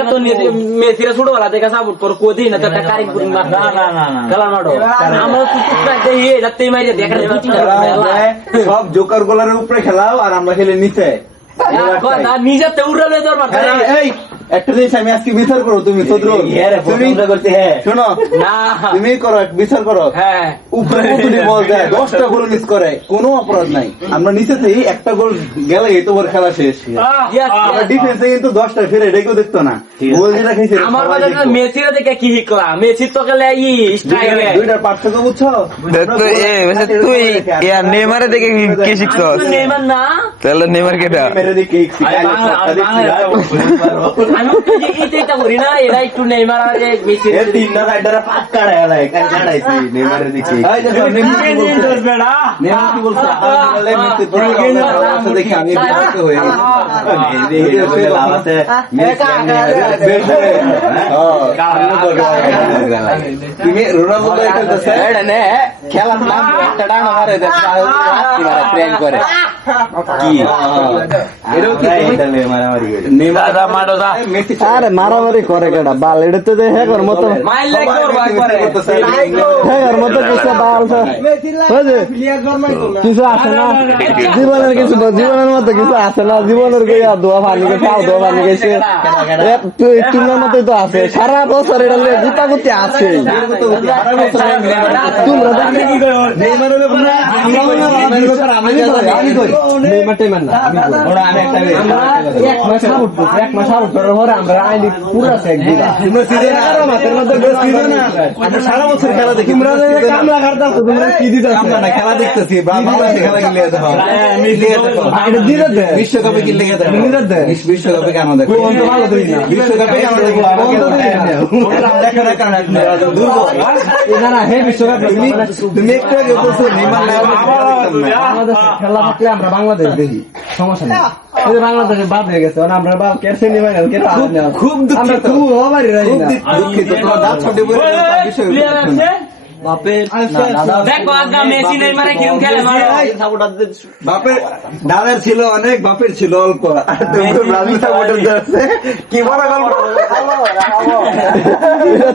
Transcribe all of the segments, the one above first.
এত মেসিরা ছোটবেলা থেকে সাপোর্ট করো কোদি না তো একটা কারিগরি মাঠ না, না, না, না। খেলা মাঠো আমরা তো টুকটাক দেখি যাতে মাইরে দেখা তোরা সব জোকার গোলারের উপরে খেলাও আর আমরা খেলে নিচে। নিজেতে উড়ালে তোর মাঠে হ্যাঁ, এই একটা জিনিস আমি আজকে বিচার করো তুমি হ্যাঁ রে, তুমি হ্যাঁ। শোনো না। তুমি করো বিচার করো। হ্যাঁ। উপরে বল দেয় দশটা গোল মিস করে কোনো অপরাধ নাই। আমরা নিচে থেকে একটা গোল গেলে তোমার খেলা শেষ। ডিফেন্সে কিন্তু দশটা ফিরে এটাকেও দেখতো না। গোল যেটা খেয়েছে আমার। মেসিরা দেখে কি শিখলাম মেসি তো ই স্ট্রাইকারে দুইটার পার্থক্য বুঝছ? তুই ইয়া নেইমারে দেখে কি- শিখছস নেইমার না। তাহলে নেইমার কেটা? আমি এইটা এটা করি না এরা একটু নেইমার আর মেসি এ তিনটা সাইডারে পাক কাড়ায় এলাই, কাই কাড়াইছি, নেইমারের দিকে। এই দেখো, নেইমার কি বলছে? নেইমার কি বলছে? বলে মেসি পড়ে গেল, আমার দেখে আমি বিরক্ত হয়ে গেছি। এই যে বলে লাভ আছে, মেসি আমি আর- বেশ গেছে। তুমি খেলতেছে? খেলার নাম একটা ডান করে। আরে মারামারি করে কেডা বাল এটা তো হ্যাঁ মতো। হ্যাঁ মতো কিছু বাল কিছু আছে না জীবনের কিছু জীবনের মতো কিছু আছে না জীবনের গিয়া দোয়া পানি পাও দোয়া পানি গেছে তুই তোমার মতোই তো আছে সারা বছর এটা লিয়ে গুতা গুতি আছে তোমরা খেলা দেখি। তোমরা যে কামলা কাটতাছো তোমরা কি দিতাছো আমরা না খেলা দেখতেছি বিশ্বকাপে কি লেগে বিশ্বকাপে কেন দেখো? বিশ্বকাপে কেন দেখো? কোন তো দিই না। দেখো না। কেন দুর্বল না। না হে বিশ্বকাপ তুমি তুমি একটু আগে বলছো নেইমার খেলা থাকলে আমরা বাংলাদেশ দেখি সমস্যা নেই। এই বাংলাদেশে বাদ হয়ে গেছে মানে আমরা খুব- খুব দুঃখিত। খুব হবারই রাজি না। দুঃখিত। তোমার দাঁত ছুটে পড়ে বিশ্বকাপে বাপের দেখো আজকে মেসি নেইমারে কিরম খেলে বাপের দাদার ছিল অনেক বাপের ছিল অল্প আর তুমি ব্রাজিল সাপোর্টার যাচ্ছে কি বড় গল্প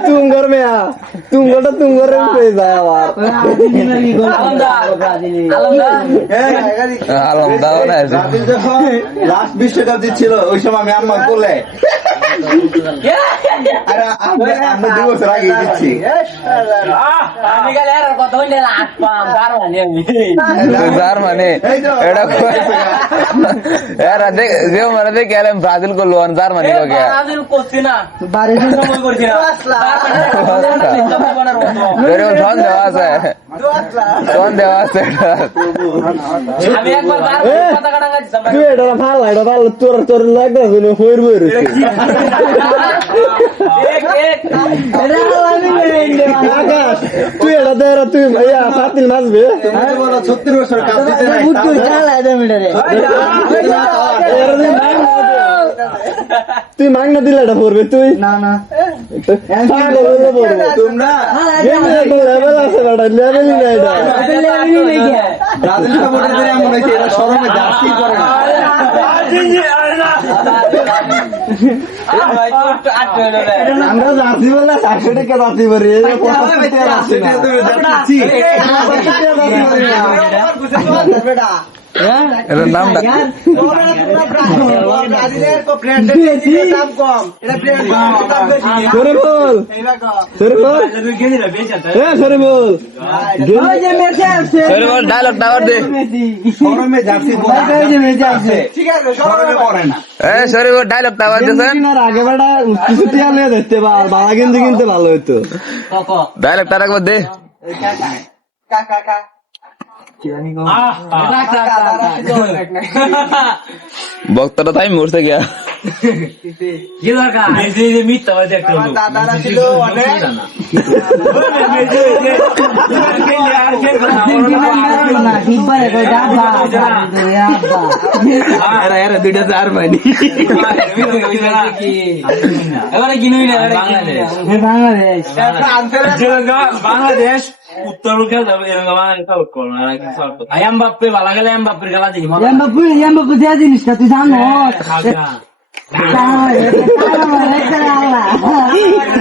তুম ঘর মেয়া তুম ঘরটা তুম ঘরে উঠে যায় আবার লাস্ট বিশ্বকাপ জিতছিল ওই সময় আমি আম্মা কোলে আর আমরা আমরা দু বছর আগে দিচ্ছি যার মানে এটা যে মানে দেখ গেলাম ব্রাজিল কো লোন যার মানে করছি না সময় করছি না এরকম ধন দেওয়া আছে। ধন দেওয়া আছে। এটা ভালো তোর তোর লাগবে হইর বই তুই এটা দে রে, তুই ইয়া পাতিল মাছবে তুমি তো বলো ছত্রিশ বছর কাপ দিতে নাই তুই মাগনা দিলে এটা পড়বে তুই না না তোমরা লেভেল আছে না এটা লেভেলই না এটা এমন হয়েছে এরা শরমে জার্সি পরে না আমরা জার্সি বললে চারশো টাকা জার্সি পরি পঞ্চাশ না সরে বল সরে বল হ্যাঁ সরে বল সরি বল ডায়লগ টাওয়ার দে। সরি বল ডায়লগ টাওয়ার দিছেন আগে বেটা কিছু টিয়া লিয়ে দেখতে পার বাবা কিন্তু কিনতে ভালো হইতো। ডায়লগ টার একবার দে। বক্তাটা তাই মরতে গিয়া। কি দরকার মিথ্যা হয়েছে একটু দুইটা চার মাইনি এবারে কিনুই না বাংলাদেশ উত্তর আয়াম বাপ্পে ভালো গেলে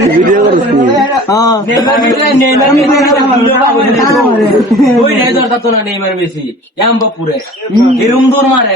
ভিডিও করছি। নেইমার মেসি এরম দূর মারে